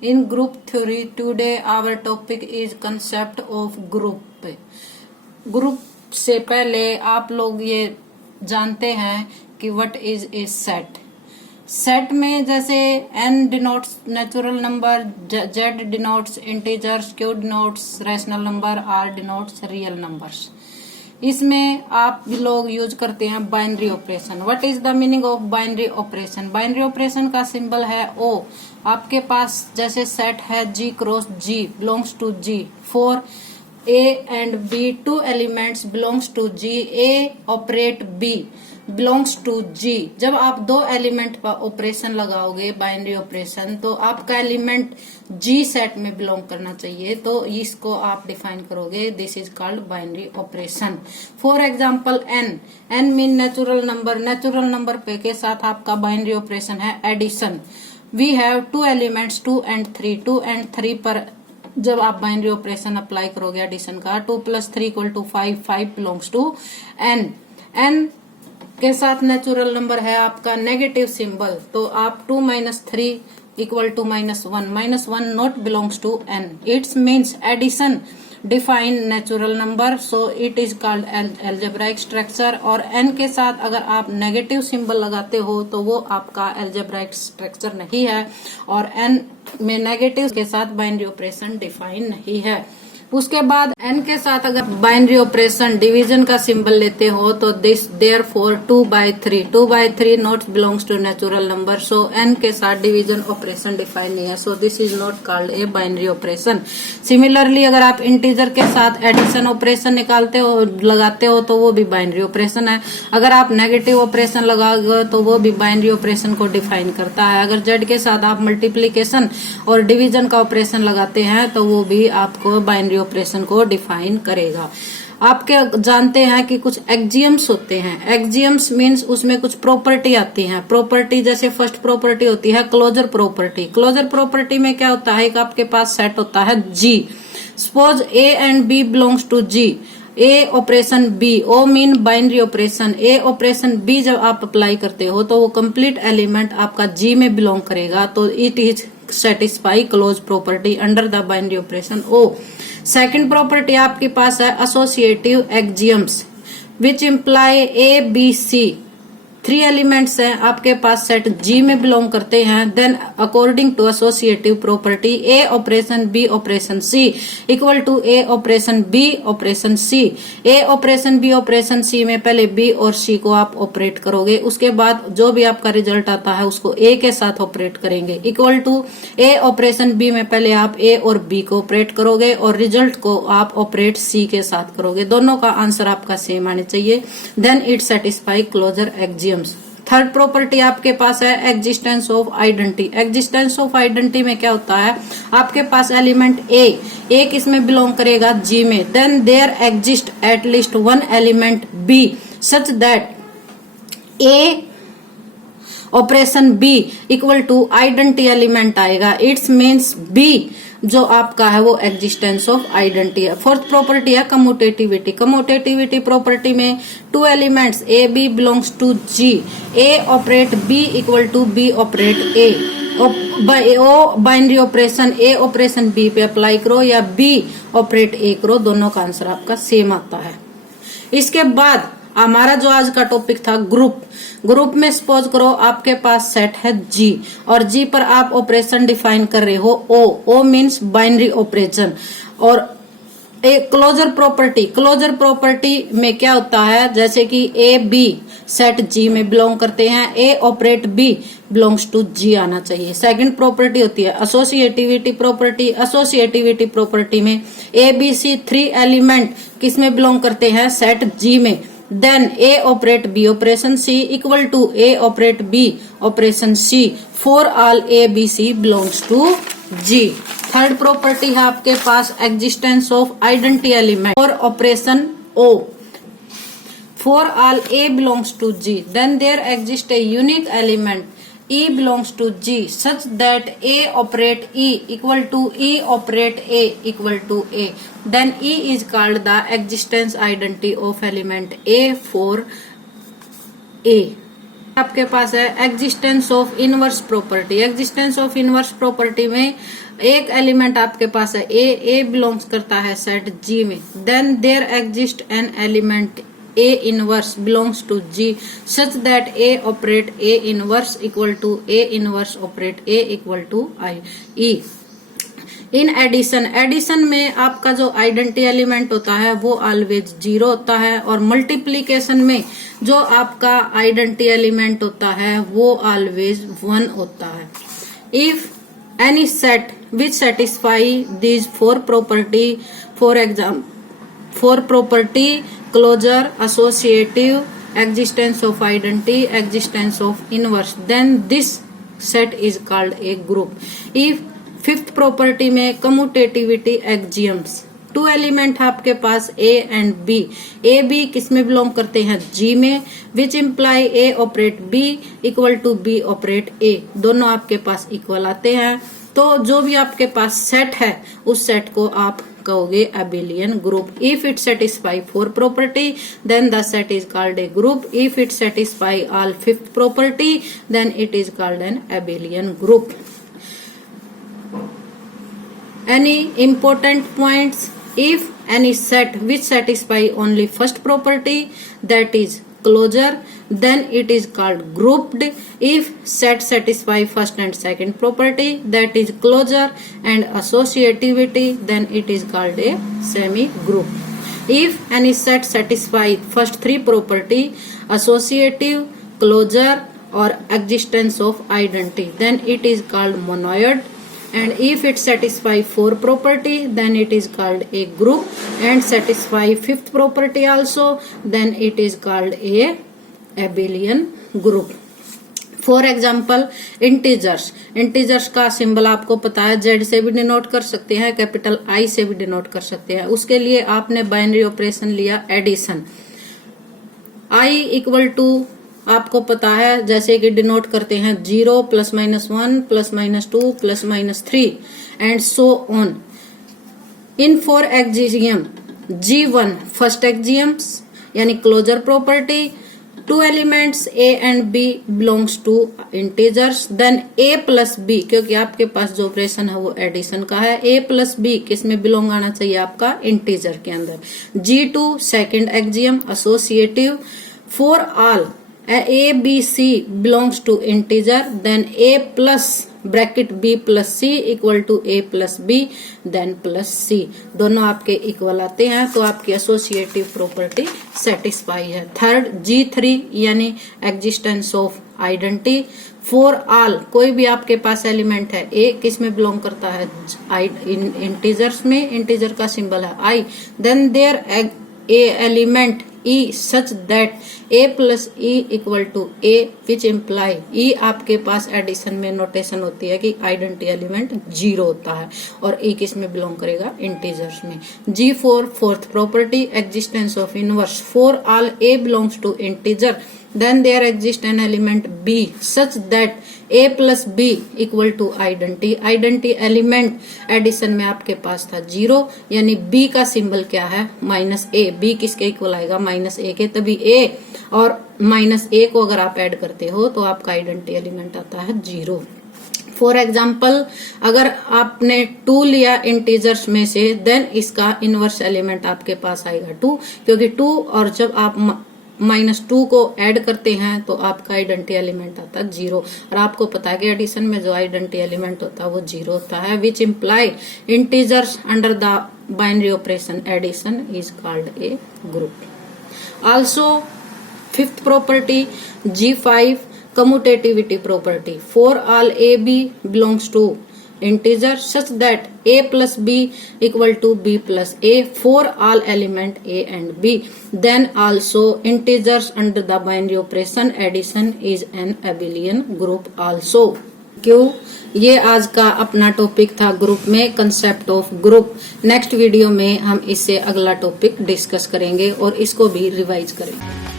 In group theory, today our topic is concept of group. Group से पहले आप लोग ये जानते हैं कि what is a set. Set में जैसे n denotes natural number, z denotes integers, q denotes rational number, r denotes real numbers. इसमें आप लोग यूज करते हैं binary operation. What is the meaning of binary operation? Binary operation का symbol है O. आपके पास जैसे सेट है G cross G belongs to G. For A and B, two elements belongs to G. A operate B belongs to G. जब आप दो element पर ऑपरेशन लगाओगे बाइनरी ऑपरेशन, तो आपका एलिमेंट G सेट में बिलोंग करना चाहिए, तो इसको आप डिफाइन करोगे. This is called binary operation. For example n mean natural number. Natural number पे के साथ आपका बाइनरी ऑपरेशन है addition. We have two elements 2 and 3. 2 and 3 पर जब आप बाइनरी ऑपरेशन अप्लाई करोगे एडिशन का, 2 + 3 = 5. 5 बिलोंग्स टू n के साथ नेचुरल नंबर है आपका नेगेटिव सिंबल, तो आप 2 - 3 = -1. -1 not belongs to n. It's means addition define natural number, so it is called algebraic structure. और n के साथ अगर आप नेगेटिव सिंबल लगाते हो तो वो आपका एल्जेब्राइक स्ट्रक्चर नहीं है, और n में नेगेटिव के साथ बाइनरी ऑपरेशन डिफाइन नहीं है. उसके बाद n के साथ अगर बाइनरी ऑपरेशन डिवीजन का सिंबल लेते हो तो this therefore 2/3. 2/3 not belongs to natural number, so n के साथ डिवीजन ऑपरेशन डिफाइन नहीं है, so this is not called a binary operation. Similarly अगर आप इंटीजर के साथ एडिशन ऑपरेशन निकालते हो लगाते हो तो वो भी बाइनरी ऑपरेशन है. अगर आप नेगेटिव ऑपरेशन लगाओगे तो वो भी बाइनरी ऑपरेशन को डिफाइन करता है. अगर z के साथ आप मल्टीप्लीकेशन और डिवीजन का ऑपरेशन लगाते हैं तो वो भी आपको बाइनरी ऑपरेशन को डिफाइन करेगा. आपके जानते हैं कि कुछ एक्जियम्स होते हैं. एक्जियम्स मींस उसमें कुछ प्रॉपर्टी आती हैं. प्रॉपर्टी जैसे फर्स्ट प्रॉपर्टी होती है क्लोजर प्रॉपर्टी. क्लोजर प्रॉपर्टी में क्या होता है, एक आपके पास सेट होता है G. Suppose A and B belongs to G. A operation B, O mean binary operation. A operation B जब आप अप्लाई करते हो तो वो कंप्लीट एलिमेंट आपका G में बिलोंग करेगा, तो it is satisfy close property under the binary operation O. Second property आपके पास है associative axioms which imply A B C. 3 elements हैं आपके पास सेट G में बिलोंग करते हैं. Then according to associative property A operation B operation C equal to A operation B operation C. A operation B operation C में पहले B और C को आप ऑपरेट करोगे, उसके बाद जो भी आपका रिजल्ट आता है उसको A के साथ ऑपरेट करेंगे. Equal to A operation B में पहले आप A और B को ऑपरेट करोगे और रिजल्ट को आप ऑपरेट C के साथ करोगे. दोनों का आंसर आपका सेम आने चाहिए. Then it satisfy closure axiom. Third property आपके पास है existence of identity. Existence of identity में क्या होता है, आपके पास एलिमेंट A किसमें बिलोंग करेगा, G में. Then there exist at least one element B such that A operation B equal to identity element आएगा. इट्स मीन्स B जो आपका है वो एग्जिस्टेंस ऑफ आइडेंटिटी है. फोर्थ प्रॉपर्टी है कम्यूटेटिविटी. कम्यूटेटिविटी प्रॉपर्टी में 2 elements A B belongs to G. A operate B equal to B operate A. O binary operation A operation B पे apply करो या B ऑपरेट A करो, दोनों का answer आपका सेम आता है. इसके बाद हमारा जो आज का टॉपिक था ग्रुप में सपोज करो आपके पास सेट है G और G पर आप ऑपरेशन डिफाइन कर रहे हो O मींस बाइनरी ऑपरेशन. और एक क्लोजर प्रॉपर्टी में क्या होता है, जैसे कि A B सेट G में बिलोंग करते हैं, A operate B belongs to G आना चाहिए. सेकंड प्रॉपर्टी होती है एसोसिएटिविटी प्रॉपर्टी. एसोसिएटिविटी प्रॉपर्टी में A B C 3 एलिमेंट किस में बिलोंग करते हैं, सेट G में. Then A operate B operation C equal to A operate B operation C for all A B C belongs to G. Third property है आपके पास existence of identity element for operation O. For all A belongs to G. Then there exist a unique element E belongs to G such that A operate E equal to E operate A equal to A. Then E is called the existence identity of element A for A. आपके पास है existence of inverse property. Existence of inverse property में एक element आपके पास है ए belongs करता है सेट जी में, then there exist an element A inverse belongs to G such that A operate A inverse equal to A inverse operate A equal to I E। इन addition में आपका जो आइडेंटिटी एलिमेंट होता है वो always 0 होता है, और मल्टीप्लीकेशन में जो आपका आइडेंटिटी एलिमेंट होता है वो ऑलवेज 1 होता है। If any set which satisfy these 4 property, for property closure, associative, existence of identity, existence of inverse, then this set is called a group। if fifth property में commutativity axioms, 2 element आपके पास A and B, A B किस में belong करते हैं G में, which imply A operate B equal to B operate A, दोनों आपके पास equal आते हैं। तो जो भी आपके पास सेट है उस सेट को आप कहोगे abelian group। if it satisfy 4 property then the set is called a group। if it satisfy all 5th property then it is called an abelian group। any important points? if any set which satisfy only first property, that is closure, then it is called grouped। if set satisfy first and second property, that is closure and associativity, then it is called a semi group। if any set satisfy first 3 property, associative, closure or existence of identity, then it is called monoid। and if it satisfy 4 property, then it is called a group, and satisfy 5th property also, then it is called a abelian group। For example integers का symbol आपको पता है, Z से भी denote कर सकते हैं, capital I से भी डिनोट कर सकते हैं। उसके लिए आपने बाइनरी ऑपरेशन लिया एडिशन, आई इक्वल टू आपको पता है जैसे कि डिनोट करते हैं 0 +- 1 +- 2 +- 3 and so on. In 4 axiom G1 first axioms यानी closure property, 2 elements A and B belongs to integers, then A + B, क्योंकि आपके पास जो ऑपरेशन है वो एडिशन का है, A + B किस में बिलोंग आना चाहिए आपका इंटीजर के अंदर। G2 second axiom associative, for all A B C belongs to integer, then A plus bracket B + C equal to A + B then + C, दोनों आपके इक्वल आते हैं तो आपकी एसोसिएटिव प्रॉपर्टी सेटिस्फाई है। थर्ड G3 यानी existence of identity, for all कोई भी आपके पास एलिमेंट है A किस में बिलोंग करता है इंटीजर्स में, इंटीजर का सिंबल है I, then there A element E such that A + E equal to A which imply E आपके पास एडिशन में नोटेशन होती है कि आइडेंटिटी एलिमेंट 0 होता है और E किस में बिलोंग करेगा इंटीजर्स में। G4 fourth property existence of inverse, for all A belongs to integer, then there exists an element B such that A + B equal to identity, identity element addition में आपके पास था 0 यानी B का symbol क्या है -A, B किसके equal आएगा -A के, तभी A और -A को अगर आप ऐड करते हो तो आपका आइडेंटिटी एलिमेंट आता है 0। फॉर एग्जाम्पल अगर आपने 2 लिया इंटीजर्स में से, देन इसका इनवर्स एलिमेंट आपके पास आएगा 2, क्योंकि 2 और जब आप -2 को ऐड करते हैं तो आपका आइडेंटिटी एलिमेंट आता है 0, और आपको पता है कि एडिशन में जो आइडेंटिटी एलिमेंट होता है वो 0 होता है, which imply integers under the binary operation addition is called a group. Also 5th property G5 commutativity property, for all A B belongs to integer such that A + B equal to B + A for all element A and B, then also integers under the binary operation addition is an abelian group also। क्यों, ये आज का अपना topic था group में, concept of group. Next video में हम इससे अगला टॉपिक डिस्कस करेंगे और इसको भी रिवाइज करेंगे।